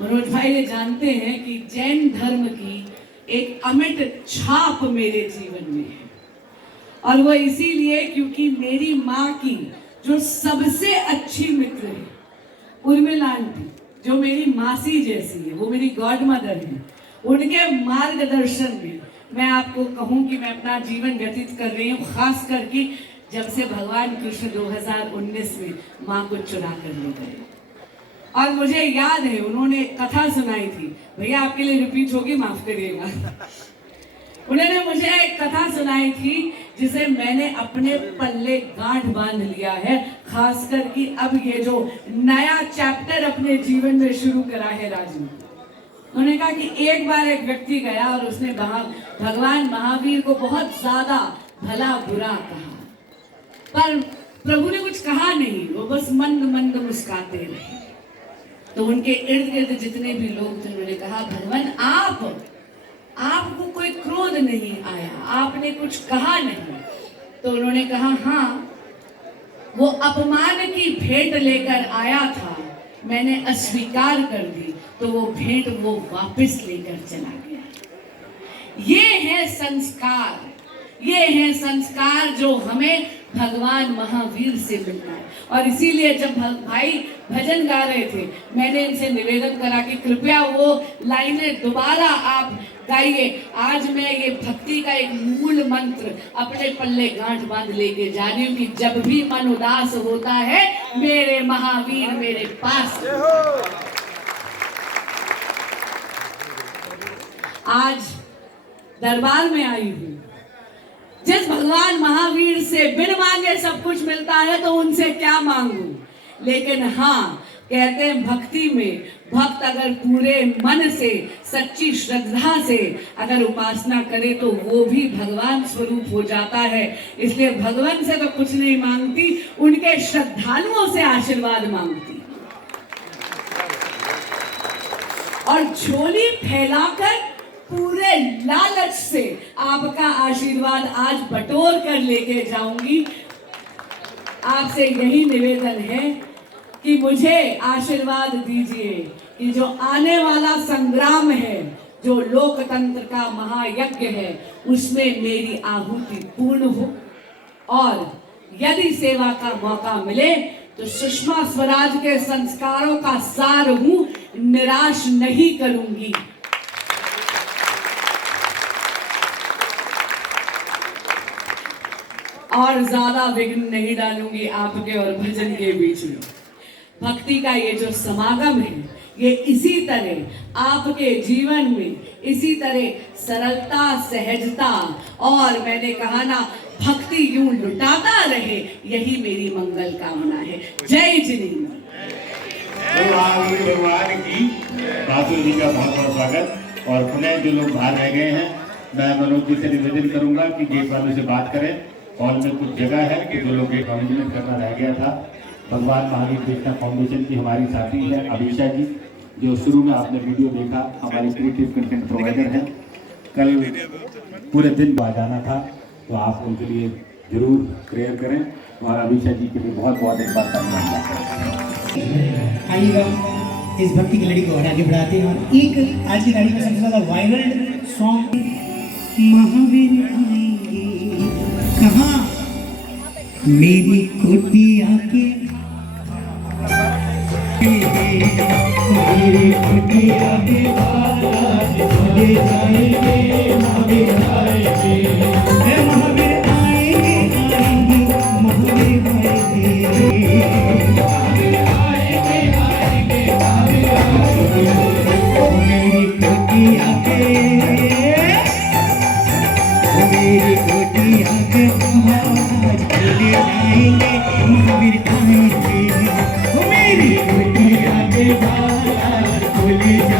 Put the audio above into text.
मनोज भाई ये जानते हैं कि जैन धर्म की एक अमिट छाप मेरे जीवन में है, और वो इसीलिए क्योंकि मेरी माँ की जो सबसे अच्छी मित्र है उर्मिला आंटी, जो मेरी मासी जैसी है, वो मेरी गॉड मदर है, उनके मार्गदर्शन में मैं आपको कहूँ कि मैं अपना जीवन व्यतीत कर रही हूँ। खास करके जब से भगवान कृष्ण 2019 में माँ को चुरा कर ले गए, और मुझे याद है उन्होंने कथा सुनाई थी, भैया आपके लिए रिपीट होगी, माफ करिएगा। उन्होंने मुझे एक कथा सुनाई थी जिसे मैंने अपने पल्ले गांठ बांध लिया है, खासकर कि अब ये जो नया चैप्टर अपने जीवन में शुरू करा है राजू। उन्होंने कहा कि एक बार एक व्यक्ति गया और उसने भगवान महावीर को बहुत ज्यादा भला बुरा कहा, पर प्रभु ने कुछ कहा नहीं, वो बस मंद मंद मुस्कुराते रहे। तो उनके इर्द गिर्द जितने भी लोग थे उन्होंने कहा, भगवान आपको कोई क्रोध नहीं आया, आपने कुछ कहा नहीं। तो उन्होंने कहा, हाँ वो अपमान की भेंट लेकर आया था, मैंने अस्वीकार कर दी, तो वो भेंट वो वापस लेकर चला गया। ये है संस्कार, ये है संस्कार जो हमें भगवान महावीर से मिलता है। और इसीलिए जब भाई भजन गा रहे थे, मैंने इनसे निवेदन करा कि कृपया वो लाइनें दोबारा आप गाइए। आज मैं ये भक्ति का एक मूल मंत्र अपने पल्ले गांठ बांध लेके जा रही हूँ कि जब भी मन उदास होता है, मेरे महावीर मेरे पास। आज दरबार में आई हूँ, जिस भगवान महावीर से बिन मांगे सब कुछ मिलता है, तो उनसे क्या मांगू। लेकिन हाँ, कहते हैं भक्ति में भक्त अगर पूरे मन से, सच्ची श्रद्धा से अगर उपासना करे तो वो भी भगवान स्वरूप हो जाता है। इसलिए भगवान से तो कुछ नहीं मांगती, उनके श्रद्धालुओं से आशीर्वाद मांगती, और झोली फैलाकर पूरे लालच से आपका आशीर्वाद आज बटोर कर लेके जाऊंगी। आपसे यही निवेदन है कि मुझे आशीर्वाद दीजिए कि जो आने वाला संग्राम है, जो लोकतंत्र का महायज्ञ है, उसमें मेरी आहुति पूर्ण हो, और यदि सेवा का मौका मिले तो सुषमा स्वराज के संस्कारों का सार हूं, निराश नहीं करूंगी। और ज्यादा विघ्न नहीं डालूंगी आपके और भजन के बीच में। भक्ति का ये जो समागम है, ये इसी तरह आपके जीवन में इसी तरह सरलता, सहजता, और मैंने कहा ना, भक्ति यूं लुटाता रहे, यही मेरी मंगल कामना है। जय जिनेन्द्र। भगवान की बासुर जी का बहुत बहुत स्वागत। और पुनः जो लोग बाहर रह गए हैं, मैं मनोज जी से निवेदन करूंगा कि गेट वालों से बात करें। हॉल में कुछ जगह है कि जो लोग गेट मैनेजमेंट करना रह गया था। भगवान महावीर कृष्णा फाउंडेशन की हमारी साथी है अभिषा जी, जो शुरू में आपने वीडियो देखा, हमारे क्रिएटिव कंटेंट प्रोवाइडर हैं। कल पूरे दिन आ जाना था, तो आप उनके लिए जरूर प्रेयर करें, और अभिषा जी के लिए बहुत बहुत एक बार धन्यवाद। आइएगा, इस भक्ति की लड़ी को और आगे बढ़ाते हैं। और एक आज की गाड़ी का सबसे ज्यादा वायरल सॉन्ग, महावीर आएंगे कहाँ, मेरी कुटिया के, मेरी कुटिया के बाहर चले जाएंगे, महावीर आएंगे, महावीर आएंगे, आएंगे, महावीर आएंगे, मेरी कुटिया के, मेरी कुटिया के बाहर चले जाएंगे, महावीर आएंगे, मेरी कुटिया के बाहर चले जाएंगे।